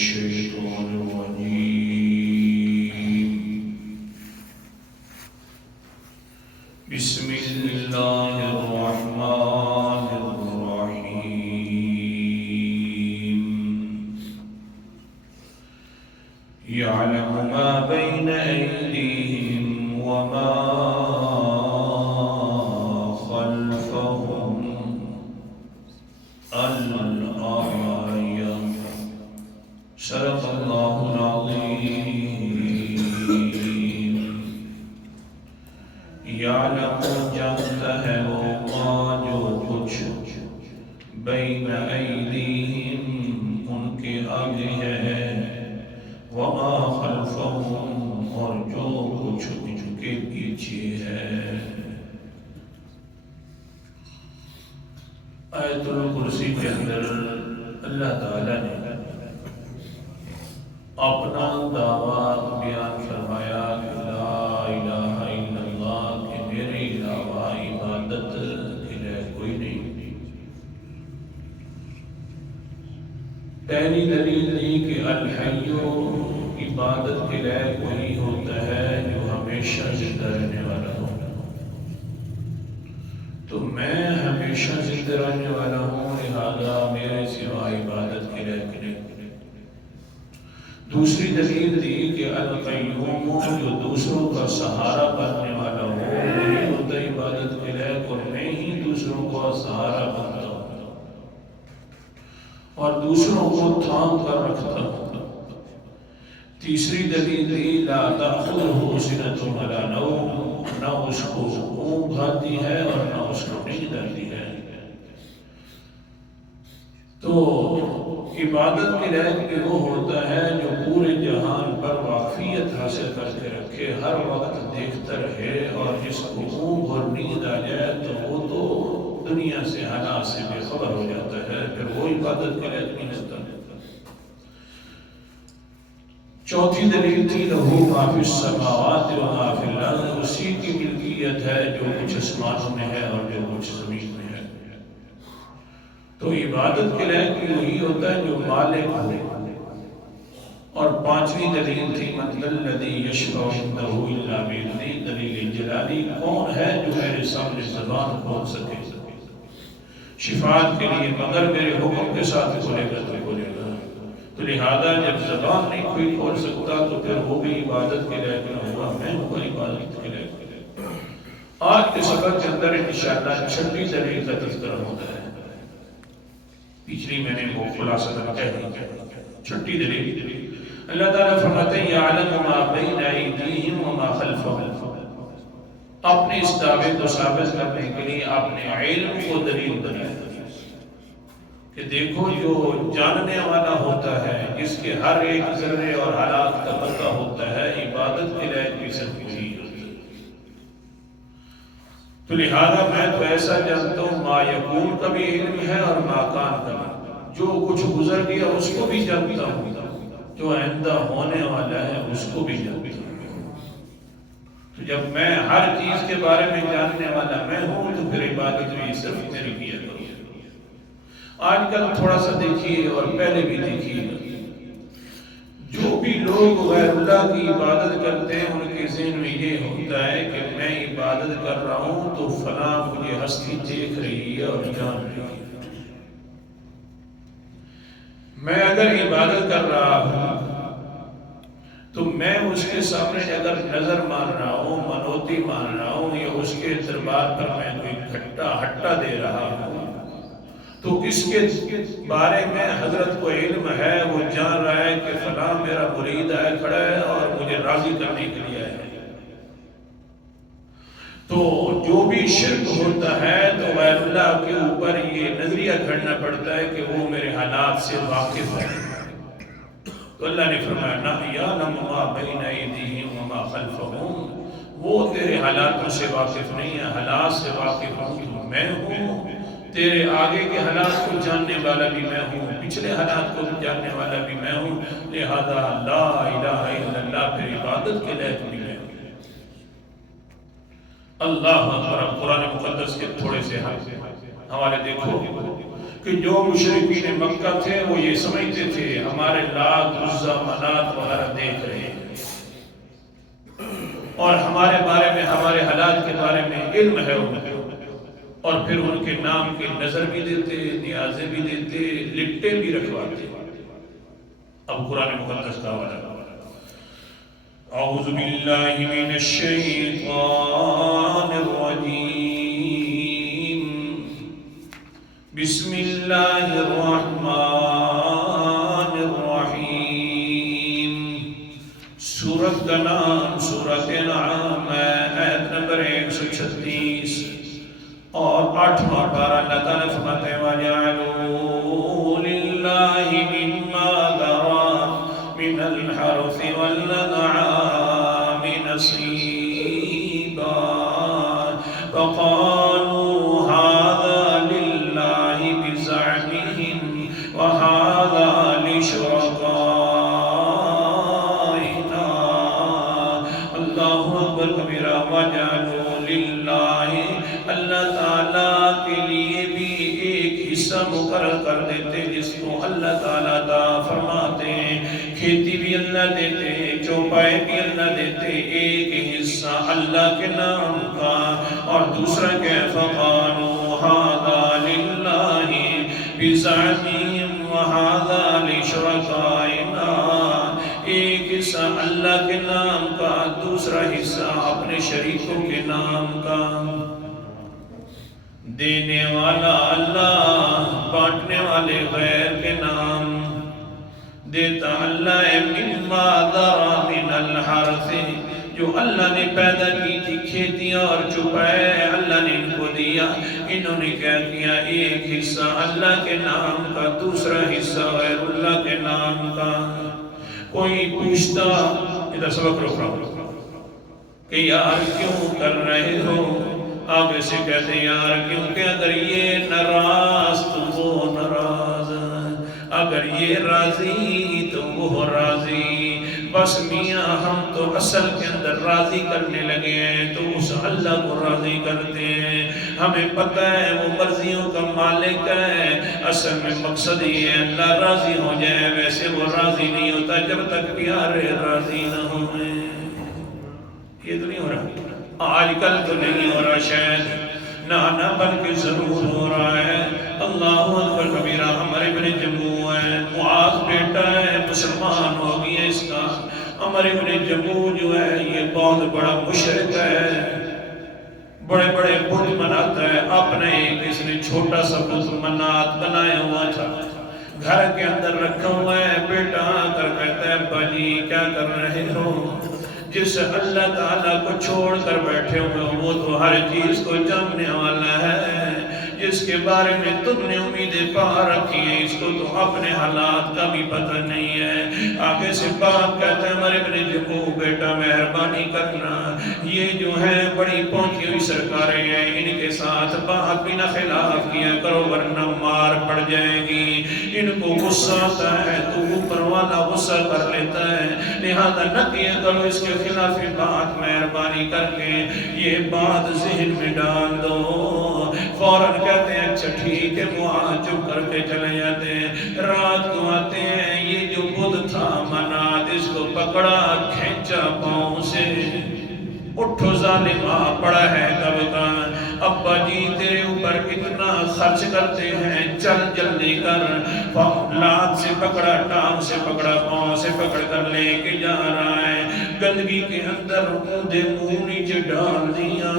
الشيطان الرجيم بسم الله الرحمن الرحيم يعلم ما بين أيديهم وما خلفهم الآية صدق الله العظيم يعلم جانتا ہے وہ جو کچھ بین ایدیہم ان کے آگے ہے وما خلفهم اور جو کچھ ان کے پیچھے ہے۔ آیت الکرسی کے اندر اللہ تعالیٰ نے اپنا دعویٰ بیان فرمایا کہ لا الہ الا اللہ کہ میرے علاوہ عبادت کے لیے کوئی نہیں۔ پہلی دلیل دی کہ الحی عبادت کے لیے کوئی ہوتا ہے جو ہمیشہ زندہ رہنے والا ہو، تو میں ہمیشہ زندہ رہنے والا ہوں، لہذا میرے سوا عبادت کے لیے نہیں۔ دوسری دلیل دی کہ القیوم جو دوسروں کا سہارا بننے والا ہو وہی ہوتا عبادت کے لیے، اور میں ہی دوسروں کا سہارا بنتا ہوں اور دوسروں کو تھام کر رکھتا ہوں۔ تیسری دلیل دی لا تأخذہ سنۃ ولا نوم، نہ اس کو اونگ آتی ہے اور نہ اس کو نیند آتی ہے۔ تو عبادت کے لائق وہ ہوتا ہے جو پورے جہان پر واقفیت حاصل کر کے رکھے، ہر وقت دیکھتا رہے، اور جس کو اونگ اور نیند آ جائے تو وہ تو دنیا سے حالات سے بے خبر ہو جاتا ہے، پھر وہ عبادت کے لائق نہیں ہوتا۔ چوتھی دلیل تھی لہو ما فی السماوات و ما فی الارض، اسی کی ملکیت ہے جو کچھ آسمانوں میں ہے اور جو کچھ زمین میں ہے۔ تو عبادت کے لائق وہی ہوتا ہے جو مالک ہو۔ اور پانچویں دلیل تھی من الذی یشفع عندہ الا باذنہ، دلیل جلالی، کون ہے جو میرے سامنے زبان کھول سکے شفاعت کے لیے مگر میرے حکم کے ساتھ کھولے گا تو کھولے گا۔ تو لہذا جب زبان نہیں کوئی کھول سکتا تو پھر وہ بھی عبادت کے لائق نہ ہوا، میں ہوں عبادت کے لائق۔ آج کے سبق کے اندر انشاءاللہ چھٹی دلیل کا تذکرہ ہوتا ہے، پچھلی میں نے وہ خلاصہ کہہ دیا۔ چھٹی دلیل اللہ تعالیٰ فرماتے ہیں یعلم ما بین ایدیہم وما خلفہم، اپنے اس دعوے کو ثابت کرنے کے لیے اپنے علم کو دلیل بنایا کہ دیکھو جو جاننے والا ہوتا ہے، جس کے ہر ایک ذرے اور حالات کا پتہ ہوتا ہے، عبادت کے لائق بھی سب وہی ہوتا ہے۔ تو لہذا میں تو ایسا جانتا ہوں ما یکون کا بھی علم ہے اور ما کان کا بھی، جو کچھ گزر گیا اس کو بھی جانتا ہوں، جو آئندہ ہونے والا ہے اس کو بھی جانتا ہوں۔ تو جب میں ہر چیز کے بارے میں جاننے والا میں ہوں تو پھر عبادت بھی صرف میری کیا کروں۔ آج کل تھوڑا سا دیکھیے اور پہلے بھی دیکھیے، جو بھی لوگ غیر اللہ کی عبادت کرتے ہیں ان کے ذہن میں یہ ہوتا ہے کہ میں عبادت کر رہا ہوں تو فلاں مجھے ہستی دیکھ رہی ہے اور جان رہی ہے۔ میں اگر عبادت کر رہا ہوں تو میں اس کے سامنے اگر نظر مان رہا ہوں، منوتی مان رہا ہوں، یا اس کے دربار پر میں کوئی ہٹا دے رہا ہوں، تو اس کے بارے میں حضرت کو علم ہے، وہ جان رہا ہے کہ فلاں میرا مرید آیا کھڑا ہے اور مجھے راضی کرنے کے لیے آیا ہے۔ تو جو بھی شرک ہوتا ہے تو غیر اللہ کے اوپر یہ نظریہ کھڑنا پڑتا ہے کہ وہ میرے حالات سے واقف ہے۔ تو اللہ نے فرمایا نہ یعلم ما بین ایدیہم وما خلفہم، وہ تیرے حالاتوں سے واقف نہیں ہے، حالات سے واقف ہوں میں ہوں، تیرے آگے کے حالات کو جاننے والا بھی میں ہوں، پچھلے حالات کو جاننے والا بھی میں ہوں، لہذا لا الہ الا اللہ پھر عبادت کے لائق بھی میں ہوں۔ اللہ اکبر۔ قرآن مقدس کے تھوڑے سے حوالے دیکھو، کہ جو مشرکین مکہ تھے وہ یہ سمجھتے تھے ہمارے لات عزا منات وغیرہ دیکھ رہے ہیں اور ہمارے بارے میں ہمارے حالات کے بارے میں علم ہے اور پھر ان کے نام کی نظر بھی دیتے نیازیں بھی دیتے لٹے بھی رکھواتے. اب قرآن مقدس کا حوالہ اعوذ باللہ من الشیطان الرجیم بسم اللہ الرحمن الرحیم. سورت کا نام سورت انعام ہے. آیت نمبر 136 اور 8واں پارہ. اللہ تعالیٰ فرماتے ہیں وَجَعَلُوا لِلَّهِ مِمَّا ذَرَأَ مِنَ الْحَرْثِ وَالْأَنْعَامِ نَصِيبًا فَقَالُوا هَذَا لِلَّهِ بِزَعْمِهِمْ وَهَذَا لِشُرَكَائِنَا. اللہ اکبر کبیرہ. وَجَعَلُوا لِلَّهِ اللہ تعالیٰ کے لیے بھی ایک حصہ مقرر کر دیتے جس کو اللہ تعالیٰ عطا فرماتے ہیں. کھیتی بھی اللہ دیتے, چوپائے بھی اللہ دیتے. ایک حصہ اللہ کے نام کا اور دوسرا کہ فَقَالُوا هَذَا لِلَّهِ بِزَعْمِهِمْ وَهَذَا لِشُرَكَائِنَا. ایک حصہ اللہ کے نام کا, دوسرا حصہ اپنے شریکوں کے نام کا. دینے والا اللہ, بانٹنے والے غیر کے نام. دیتا اللہ ہے مما ذرا من الحرث, جو اللہ نے پیدا کی تھی کھیتیاں اور چوپائے اللہ نے ان کو دیا. انہوں نے کیا کیا, ایک حصہ اللہ کے نام کا, دوسرا حصہ غیر اللہ کے نام کا. کوئی پوچھتا, ادھر سبق رکھ رہا ہوں کہ یار کیوں کر رہے ہو, آگے سے کہتے ہیں یار کیونکہ اگر یہ ناراض تو وہ ناراض, اگر یہ راضی تو وہ راضی. بس میاں ہم تو اصل کے اندر راضی کرنے لگے ہیں تو اس اللہ کو راضی کرتے ہیں. ہمیں پتہ ہے وہ مرضیوں کا مالک ہے, اصل میں مقصد یہ ہے اللہ راضی ہو جائے. ویسے وہ راضی نہیں ہوتا جب تک پیارے راضی نہ ہوئے. یہ تو نہیں ہو رہا, آج کل تو نہیں ہو رہا شاید, نہ بلکہ ضرور ہو رہا ہے. اللہ اکبر کبیرہ. ہمارے ابن جموں ہے, معاذ بیٹا ہے, مسلمان ہو گیا اس کا. ہمارے ابن جموں جو ہے یہ بہت بڑا مشرک ہے, بڑے بڑے بت بناتا ہے. اپنے ایک اس نے چھوٹا سا بت منات بنایا ہوا تھا, گھر کے اندر رکھا ہوا ہے. بیٹا آ کر کہتا ہے ابا جی کیا کر رہے ہو؟ جس اللہ تعالیٰ کو چھوڑ کر بیٹھے ہوئے وہ تو ہر چیز کو جاننے والا ہے. جس کے بارے میں تم نے امیدیں پا رکھی ہیں اس کو تو اپنے حالات کا بھی پتہ نہیں ہے. آگے سے باپ کہتا ہے ہمارے ابن جموں بیٹا مہربانی کرنا, یہ جو ہے بڑی پہنچی ہوئی سرکاریں ہیں, ان کے ساتھ بات بھی نہ خلاف کیا کرو ورنہ مار پڑ جائے گی. ان کو غصہ آتا ہے تو اوپر والا غصہ کر لیتا ہے, لہذا نہ کیا کرو اس کے خلاف بات. مہربانی کر کے یہ بات ذہن میں ڈال دو. فوراً کہتے ہیں اچھا ٹھیک ہے. وہاں چپ کر کے چلے جاتے ہیں. رات کو آتے ہیں, یہ جو بدھ تھا منات اس کو پکڑا کھینچا پاؤں سے. اٹھو ظالمہ پڑا ہے کب کا, ابا جی تیرے اوپر کتنا خرچ کرتے ہیں, چل جلدی کر. لات سے پکڑا, ٹانگ سے پکڑا, پاؤں سے پکڑ کر لے کے جا رہا ہے. گندگی کے اندر اونڈے منہ نیچے ڈال دیا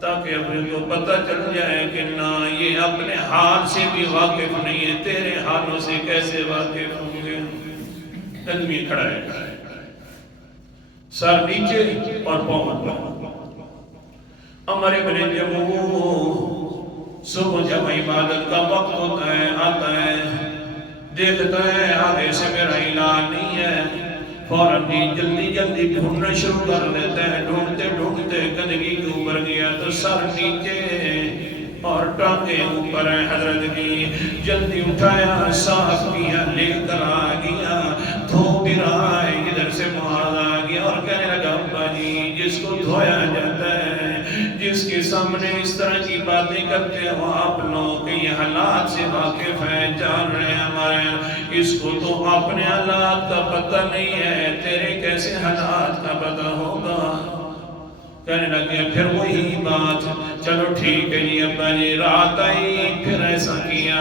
تاکہ اپنے کو پتہ چل جائے کہ نہ یہ اپنے حال سے بھی واقف نہیں ہے, تیرے حالوں سے کیسے واقف ہوں گے. گندگی کھڑا ہے, سر نیچے اور پاؤں اوپر. ہمارے ابن جموں صبح جب عبادت کا وقت ہوتا ہے آتا ہے, دیکھتا ہے آگے سے میرا علاج نہیں ہے. فوراً جلدی جلدی ڈھونڈنا شروع کر لیتا ہے. ڈھونڈتے ڈھونڈتے گندگی کے اوپر گیا تو سر نیچے اور ٹانگیں اوپر ہیں. حضرت کی جلدی اٹھایا, صاف کیا, لے کر آ گیا, دھو بھی رہا ہے. ادھر سے معاذ آ گیا اور کہنے لگا ابا جی جس کو دھویا جاتا ہے, جس کے کے سامنے اس طرح کی باتیں کرتے ہو آپ لوگ کہ یہ حالات سے واقف ہیں، جان رہے ہیں ہمارے، اس کو تو اپنے حالات کا پتہ نہیں ہے، تیرے کیسے حالات کا پتہ ہوگا؟ کہنے لگے پھر وہی بات، چلو ٹھیک ہے جی ابا جی، رات آئی پھر ایسا کیا،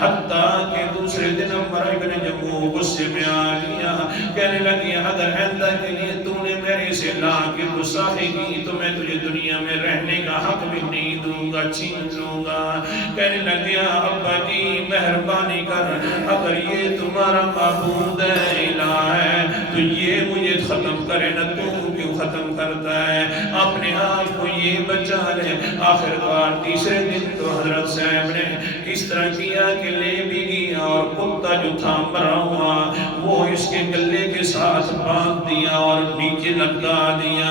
حتیٰ کہ دوسرے دن عمر ابن جموع غصے میں آ گیا، کہنے لگے اگر آئندہ کے لیے تو نے میرے سے لا کے گستاخی کی تو میں تجھے دنیا میں رہنے کا حق بھی نہیں دوں گا، چھین لوں گا۔ کہنے لگے ابا جی مہربانی کر، اگر یہ تمہارا معبود الہ ہے تو یہ مجھے ختم کرے نہ، تو کیوں ختم کرتا ہے؟ اپنے آپ کو یہ بچا لے۔ آخر کار تیسرے دن تو حضرت صاحب نے اس طرح کیا کہ لے بھی گیا اور کتا جو تھا مرا ہوا وہ اس کے گلے کے ساتھ باندھ دیا اور نیچے لٹکا دیا۔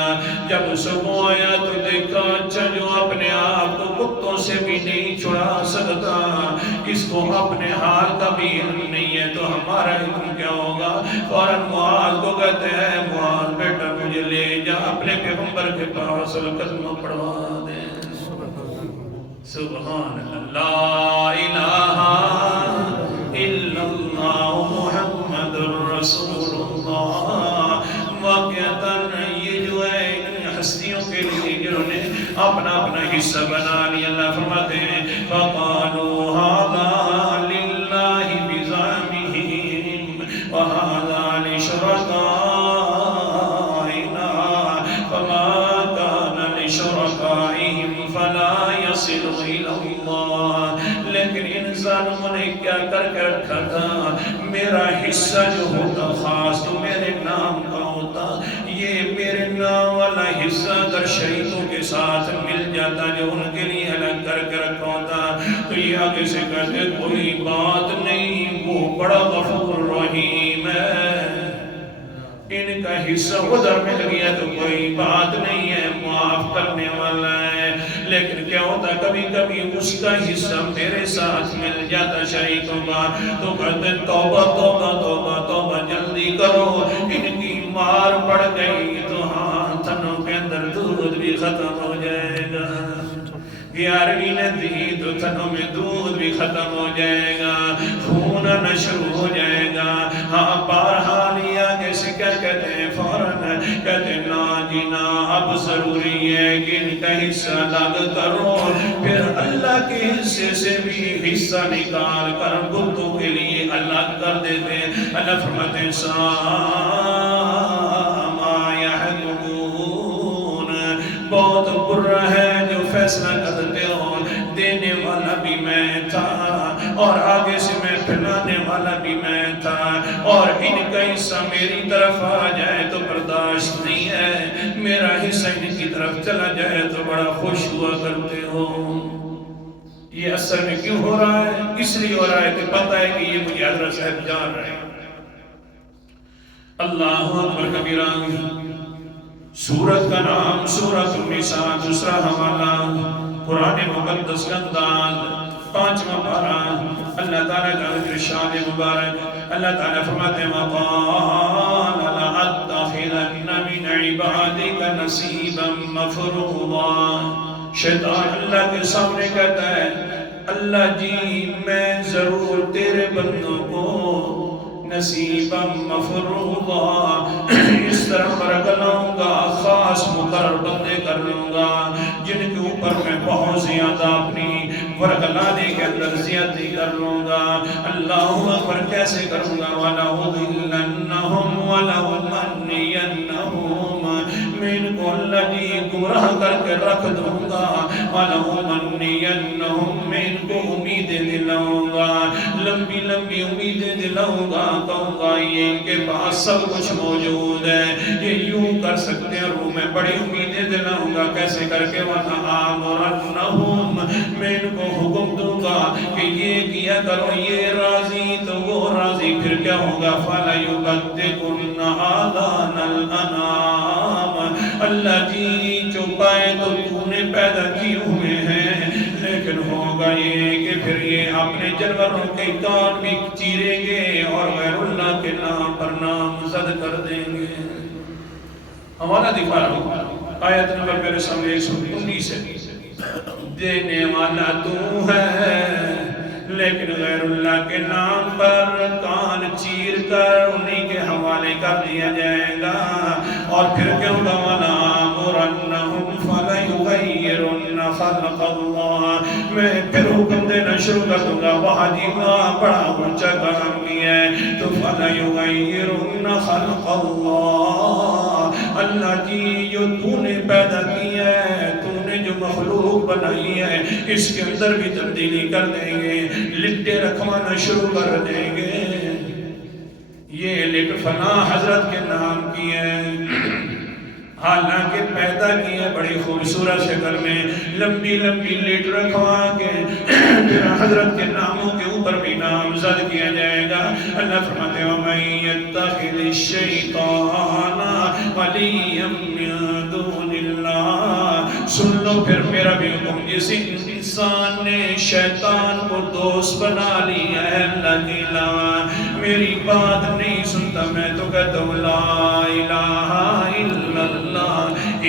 جب صبح آیا تو دیکھا اچھا جو اپنے آپ کو کتوں سے بھی نہیں چھڑا سکتا، اس کو اپنے حال کا بھی علم نہیں ہے تو ہمارا علم کیا ہوگا؟ فوراً معاذ کو کہتے ہیں معاذ بیٹا مجھے لے جا اپنے پیغمبر کے پاس کلمہ پڑھوا دے۔ سبحان اللہ، لا الہ الا اللہ محمد رسول اللہ۔ واقعتاً یہ جو ہے ان ہستیوں کے لیے جنہوں نے اپنا اپنا حصہ بنا لیا، اللہ فرماتے ہیں فَقَالُوا هَذَا لِلَّهِ بِزَعْمِهِمْ وَهَذَا لِشُرَكَائِنَا فَمَا كَانَ لِشُرَكَائِهِمْ فَلَا يَصِلُ إِلَى اللَّهِ۔ لیکن ان ظالموں نے کیا کر کے رکھا تھا؟ میرا حصہ جو ہوتا خاص تو میرے نام کا ہوتا، یہ میرے نام والا حصہ اگر شہیدوں کے ساتھ مل جاتا جو ان کے لیے الگ کر کے رکھا ہوتا تو یہ آگے سے کہتے کوئی بات نہیں، وہ بڑا غفور رحیم ہے، ان کا حصہ ادھر مل گیا تو کوئی بات نہیں ہے، معاف کرنے والا ہے۔ لیکن کیا ہوتا کبھی کبھی اس کا حصہ میرے ساتھ مل جاتا شہیدوں کا تو کہتے توبہ توبہ توبہ توبہ جلدی کرو، ان کی مار پڑ گئی تو ہاں تھنوں کے اندر دودھ بھی ختم ہو جائے گا، 11ویں نے دی تو تھنوں میں دودھ بھی ختم ہو جائے گا، خون آنا شروع ہو جائے گا۔ ہاں بہرحال یہ آگے سے کیا کہتے ہیں فوراً کہتے نا جی نا، اب ضروری ہے کہ ان کا حصہ الگ کرو، پھر اللہ کے حصے سے بھی حصہ نکال کر بتوں کے لیے الگ کر دیتے ہیں۔ اللہ فرماتے ہیں بہت برا ہے جو فیصلہ کرتے ہو، دینے والا بھی میں تھا اور آگے سے میں پھیلانے والا بھی میں تھا، اور ان کا حصہ میری طرف آ جائے تو برداشت نہیں ہے، میرا حصہ ان کی طرف چلا جائے تو بڑا خوش ہوا کرتے ہو۔ یہ اثر میں کیوں ہو رہا ہے؟ اس لیے ہو رہا ہے کہ پتہ ہے کہ یہ مجھے حضرت صاحب جان رہے ہیں۔ اللہ اکبر کبیرہ۔ سورت کا نام سورت النساء، دوسرا حوالہ قرآن مقدس کا انداز 5واں پارہ، اللہ تعالیٰ کا ارشاد مبارک، اللہ تعالیٰ فرماتے ہیں وَقَالَ لَأَتَّخِذَنَّ مِنْ عِبَادِكَ نَصِيبًا مَفْرُوضًا۔ شیطان اللہ کے سامنے کہتا ہے اللہ جی میں ضرور تیرے بندوں کو نصیبا مفروضا اس طرح فرق لاؤں گا، خاص مقرر بندے کر لوں گا جن کے اوپر میں بہت زیادہ اپنی فرق لانے کے اندر زیادتی کر لوں گا۔ اللہ اکبر، کیسے کروں گا؟ وَلَأُضِلَّنَّهُمْ وَلَأُمَنِّيَنَّهُمْ، میں ان کو اللہ جی گمراہ کر کے رکھ دوں گا، وَلَأُمَنِّيَنَّهُمْ، میں ان کو امیدیں دلاؤں گا، لمبی لمبی امیدیں دلاؤں گا، کہوں گا یہ ان کے پاس سب کچھ موجود ہے، یہ یوں کر سکتے ہیں، اور میں بڑی امیدیں دلاؤں گا، کیسے کر کے وَلَآمُرَنَّهُمْ، میں ان کو حکم دوں گا کہ یہ کیا کرو، یہ راضی تو وہ راضی، پھر کیا ہوگا؟ فَلَيُبَتِّكُنَّ آذَانَ الْأَنْعَامِ، اللہ جی جو پائے تو تو نے پیدا کیے ہوئے ہیں، لیکن ہوگا یہ کہ پھر یہ اپنے جانوروں کے کان بھی چیریں گے اور غیر اللہ کے نام پر نامزد کر دیں گے۔ حوالہ دکھا رہا ہوں، آیت نمبر میرے سامنے 119 ہے۔ دینے والا تو ہے، لیکن غیر اللہ کے نام پر کان چیر کر انہی کے حوالے کر دیا جائے گا۔ اور پھر کیوں گا وَلَا آمُرَنَّهُمْ فَلَيُغَيِّرُنَّ خَلْقَ اللَّهِ، میں پھر حکم دینا شروع کر دوں گا۔ وہاں جیوا بڑا اونچا کام کیا ہے تو فَلَيُغَيِّرُنَّ خَلْقَ اللَّهِ، اللہ کی جو تو نے پیدا کیا ہے، تو نے جو مخلوق بنائی ہے، اس کے اندر بھی تبدیلی کر دیں گے، لٹے رکھوانا شروع کر دیں گے۔ یہ لٹ فلاں حضرت کے نام کی ہے، حالانکہ پیدا کی ہے بڑی خوبصورت شکل میں، لمبی لمبی لٹ رکھوا کے پھر حضرت کے ناموں کے اوپر بھی نامزد کیا جائے گا۔ اللہ فرماتے ہیں وَمَن يَتَّخِذِ الشَّيْطَانَ وَلِيًّا مِّن دُونِ اللَّهِ، سن لو پھر میرا بھی حکم، جس انسان نے شیطان کو دوست بنا لیا ہے اللہ کے علاوہ، میری بات نہیں سنتا، میں تو کہتا ہوں لا الہ الا اللہ،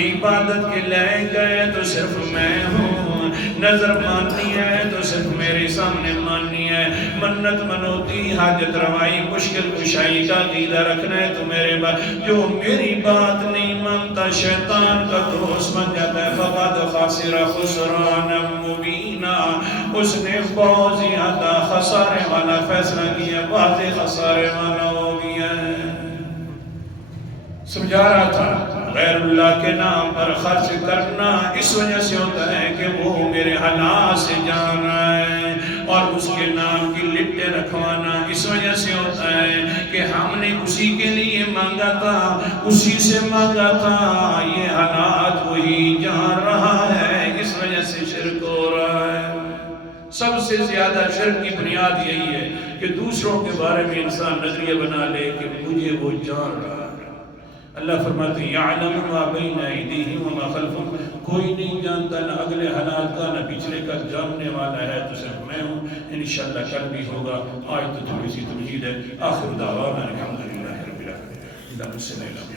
عبادت کے لے گئے تو صرف میں ہوں، نظر ماننی ہے تو صرف میرے سامنے ماننی ہے، منت منوتی حاجت روائی مشکل کشائی کا عقیدہ رکھنا ہے تو میرے بعد، جو میری بات نہیں مانتا شیطان کا دوست بن جاتا ہے، فقد خسر خسرانا مبینا، اس نے بہت زیادہ خسارے والا فیصلہ کیا، واضح خسارے والا ہو گیا ہے۔ سمجھا رہا تھا غیر اللہ کے نام پر خرچ کرنا اس وجہ سے ہوتا ہے کہ وہ میرے حالات سے جان رہا ہے، اور اس کے نام کی لٹیں رکھوانا اس وجہ سے ہوتا ہے کہ ہم نے اسی کے لیے مانگا تھا، اسی سے مانگا تھا، یہ حالات وہی جان رہا ہے، اس وجہ سے شرک ہو رہا ہے۔ سب سے زیادہ شرک کی بنیاد یہی ہے کہ دوسروں کے بارے میں انسان نظریہ بنا لے کہ مجھے وہ جان رہا ہے۔ اللہ فرماتے ہیں یعلم ما بین ایدیہم وما خلفہم، کوئی نہیں جانتا نہ اگلے حالات کا نہ پچھلے کا، جاننے والا ہے تو صرف میں ہوں، انشاءاللہ کل بھی ہوگا۔ آج تو تھوڑی سی تمہید ہے، آخر دعوانا الحمدللہ رب العالمین۔